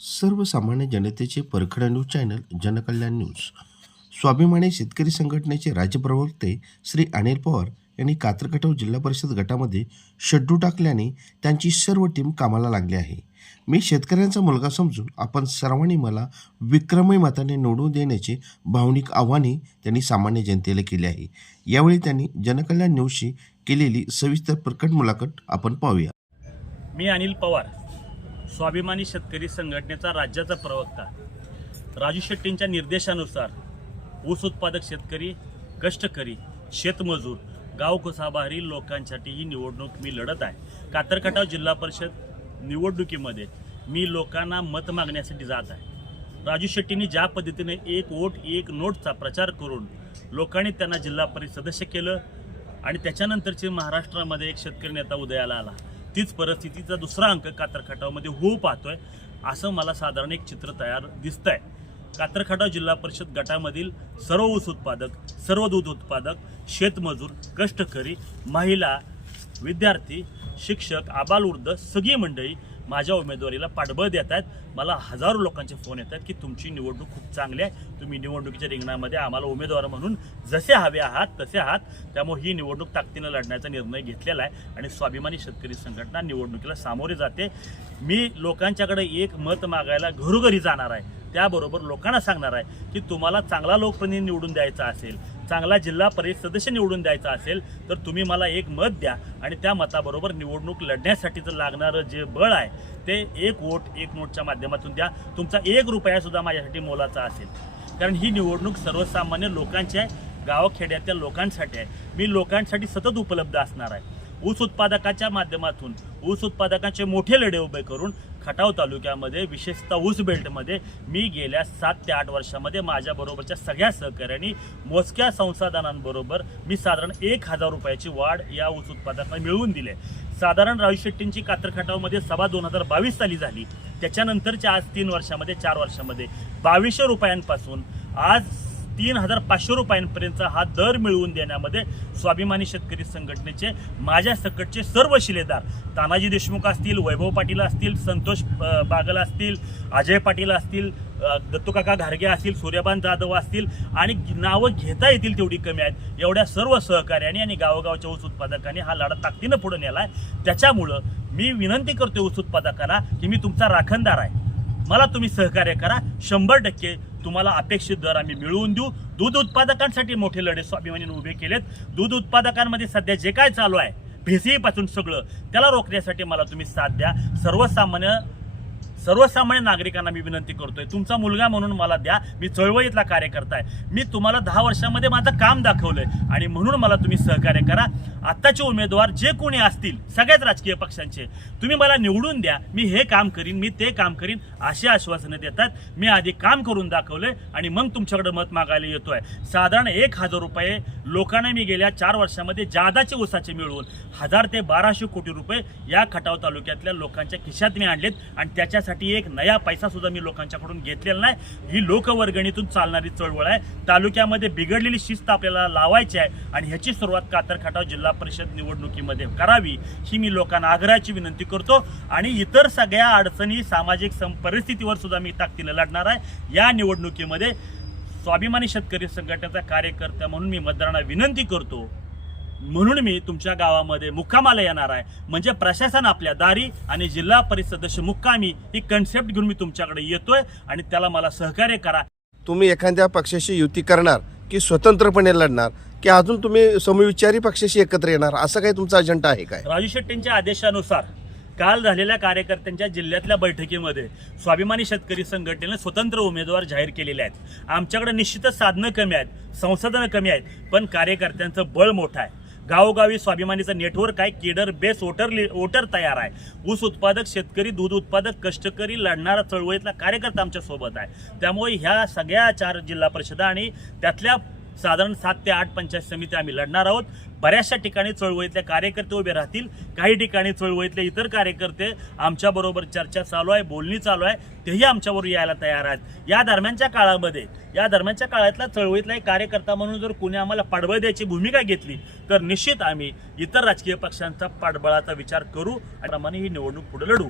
सर्वसामान्य जनतेचे परखड न्यूज चॅनल जनकल्याण न्यूज. स्वाभिमानी शेतकरी संघटनेचे राज्य प्रवक्ते श्री अनिल पवार यांनी कात्रखटाव जिल्हा परिषद गटामध्ये शड्डू टाकल्याने त्यांची सर्व टीम कामाला लागली आहे. मी शेतकऱ्यांचा मुलगा समजून आपण सर्वांनी मला विक्रमी मताने निवडून देण्याचे भावनिक आव्हाने त्यांनी सामान्य जनतेला केले आहे. यावेळी त्यांनी जनकल्याण न्यूजशी केलेली सविस्तर प्रकट मुलाखत आपण पाहूया. मी अनिल पवार, स्वाभिमानी शेतकरी संघटनेचा राज्याचा प्रवक्ता. राजू शेट्टींच्या निर्देशानुसार ऊस उत्पादक शेतकरी, कष्टकरी, शेतमजूर, गावकुसाबाहेरील लोकांसाठी ही निवडणूक मी लढत आहे. कात्रखटाव जिल्हा परिषद निवडणुकीमध्ये मी लोकांना मत मागण्यासाठी जात आहे. राजू शेट्टींनी ज्या पद्धतीने एक वोट एक नोटचा प्रचार करून लोकांनी त्यांना जिल्हा परिषद सदस्य केलं आणि त्याच्यानंतरची महाराष्ट्रामध्ये एक शेतकरी नेता उदयाला आला, तीच परिस्थितीचा दुसरा अंक कात्रखटावमध्ये होऊ पाहतोय असं मला साधारण एक चित्र तयार दिसतंय. कात्रखटाव जिल्हा परिषद गटामधील सर्व ऊस उत्पादक, सर्व दूध उत्पादक, शेतमजूर, कष्टकरी, महिला, विद्यार्थी, शिक्षक, आबालवृद्ध सगळी मंडळी माझ्या उमेदवारीला पाठबळ देत आहेत. मला हजारो लोकांचे फोन येतात की तुमची निवडणूक खूप चांगली आहे, तुम्ही निवडणुकीच्या रिंगणामध्ये आम्हाला उमेदवार म्हणून जसे हवे आहात तसे आहात. त्यामुळे ही निवडणूक ताकदीनं लढण्याचा निर्णय घेतलेला आहे आणि स्वाभिमानी शेतकरी संघटना निवडणुकीला सामोरे जाते. मी लोकांच्याकडे एक मत मागायला घरोघरी जाणार आहे. त्याबरोबर लोकांना सांगणार आहे की तुम्हाला चांगला लोकप्रतिनिधी निवडून द्यायचा असेल, चांगला जिल्हा परिषद सदस्य निवडून द्यायचा असेल तर तुम्ही मला एक मत द्या आणि त्या मताबरोबर निवडणूक लढण्यासाठीचं लागणारं जे बळ आहे ते एक वोट एक नोटच्या माध्यमातून द्या. तुमचा 1 रुपयासुद्धा माझ्यासाठी मोलाचा असेल, कारण ही निवडणूक सर्वसामान्य लोकांची आहे, गावखेड्यातल्या लोकांसाठी आहे. मी लोकांसाठी सतत उपलब्ध असणार आहे. ऊस उत्पादकाच्या माध्यमातून ऊस उत्पादकांचे मोठे लढे उभे करून खटाव तालुक्यामध्ये विशेषतः ऊस बेल्टमध्ये मी गेल्या 7 ते 8 वर्षामध्ये माझ्याबरोबरच्या सगळ्या सहकाऱ्यांनी मोजक्या संसाधनांबरोबर मी साधारण 1000 रुपयाची वाढ या ऊस उत्पादकांना मिळवून दिले. साधारण राजू शेट्टींची कात्रखटावमध्ये सभा 2022 साली झाली. त्याच्यानंतरच्या आज 3 वर्षामध्ये 4 वर्षामध्ये 2200 रुपयांपासून आज 3500 रुपयांपर्यंतचा हा दर मिळवून देण्यामध्ये स्वाभिमानी शेतकरी संघटनेचे माझ्या सकटचे सर्व शिलेदार, तानाजी देशमुख असतील, वैभव पाटील असतील, संतोष बागल असतील, अजय पाटील असतील, दत्तूकाका घारगे असतील, सूर्यबान जाधव असतील आणि नावं घेता येतील तेवढी कमी आहेत, एवढ्या सर्व सहकार्याने आणि गावोगावच्या ऊस उत्पादकांनी हा लढा ताकदीनं पुढे नेला आहे. त्याच्यामुळं मी विनंती करतोय ऊस उत्पादकाला की मी तुमचा राखणदार आहे, मला तुम्ही सहकार्य करा. 100% तुम्हाला अपेक्षित दर आम्ही मिळवून देऊ. दूध उत्पादकांसाठी मोठे लढे स्वाभिमानीने उभे केलेत. दूध उत्पादकांमध्ये सध्या जे काय चालू आहे भेसळीपासून सगळं त्याला रोखण्यासाठी मला तुम्ही साथ द्या. सर्वसामान्य नागरिकांना मी विनंती करतोय, तुमचा मुलगा म्हणून मला द्या. मी चळवळीतला कार्यकर्ता आहे. मी तुम्हाला 10 वर्षामध्ये माझं काम दाखवलंय आणि म्हणून मला तुम्ही सहकार्य करा. आत्ताचे उमेदवार जे कोणी असतील सगळ्याच राजकीय पक्षांचे तुम्ही मला निवडून द्या, मी हे काम करीन, मी ते काम करीन अशी आश्वासनं देतात. मी आधी काम करून दाखवलंय आणि मग तुमच्याकडे मत मागायला येतोय. साधारण 1000 रुपये लोकांना मी गेल्या 4 वर्षामध्ये जादाचे ऊसाचे मिळवून 1000 ते 1200 कोटी रुपये या खटाव तालुक्यातल्या लोकांच्या खिशात मी आणलेत आणि त्याच्यासाठी एक नया पैसा सुद्धा मी लोकांच्याकडून घेतलेला नाही. ही लोकवर्गणीतून चालणारी चळवळ आहे. तालुक्यामध्ये बिघडलेली शिस्त आपल्याला लावायची आहे आणि ह्याची सुरुवात कात्रखटाव जिल्हा परिषद निवडणुकीमध्ये करावी ही मी लोकांना आग्रहाची विनंती करतो. आणि इतर सगळ्या अडचणी सामाजिक परिस्थितीवर सुद्धा मी ताकदीने लढणार आहे. या निवडणुकीमध्ये स्वाभिमानी शेतकरी संघटनेचा कार्यकर्ता म्हणून मी मतदारांना विनंती करतो, म्हणून मी तुमच्या गावामध्ये मुक्कामाला येणार आहे. म्हणजे प्रशासन आपल्या दारी आणि जिल्हा परिषद सदस्य मुक्कामी ही कन्सेप्ट घेऊन मी तुमच्याकडे येतोय आणि त्याला मला सहकार्य करा. तुम्ही एखाद्या पक्षाशी युती करणार की स्वतंत्रपणे लढणार की अजून तुम्ही समविचारी पक्षाशी एकत्र येणार, असं काही तुमचा अजेंडा आहे काय? राजू शेट्टींच्या आदेशानुसार काल झालेल्या कार्यकर्त्यांच्या जिल्ह्यातल्या बैठकीमध्ये स्वाभिमानी शेतकरी संघटनेने स्वतंत्र उमेदवार जाहीर केलेले आहेत. आमच्याकडे निश्चितच साधनं कमी आहेत, संसाधनं कमी आहेत, पण कार्यकर्त्यांचं बळ मोठं आहे. गावोगावी स्वाभिमानीचं नेटवर्क आहे, केडर बेस वोटर तयार आहे. ऊस उत्पादक शेतकरी, दूध उत्पादक, कष्टकरी, लढणारा चळवळीतला कार्यकर्ता आमच्या सोबत आहे. त्यामुळे ह्या सगळ्या 4 जिल्हा परिषदा आणि त्यातल्या साधारण 7 ते 8 पंचायत समिती आम्ही लढणार आहोत. बऱ्याचशा ठिकाणी चळवळीतले कार्यकर्ते उभे राहतील, काही ठिकाणी चळवळीतले इतर कार्यकर्ते आमच्याबरोबर चर्चा चालू आहे, बोलणी चालू आहे, तेही आमच्याबरोबर यायला तयार आहेत. या दरम्यानच्या काळातला चळवळीतला एक कार्यकर्ता म्हणून जर कोणी आम्हाला पाठबळ द्यायची भूमिका घेतली तर निश्चित आम्ही इतर राजकीय पक्षांचा पाठबळाचा विचार करू आणि प्रमाणे ही निवडणूक पुढे लढवू.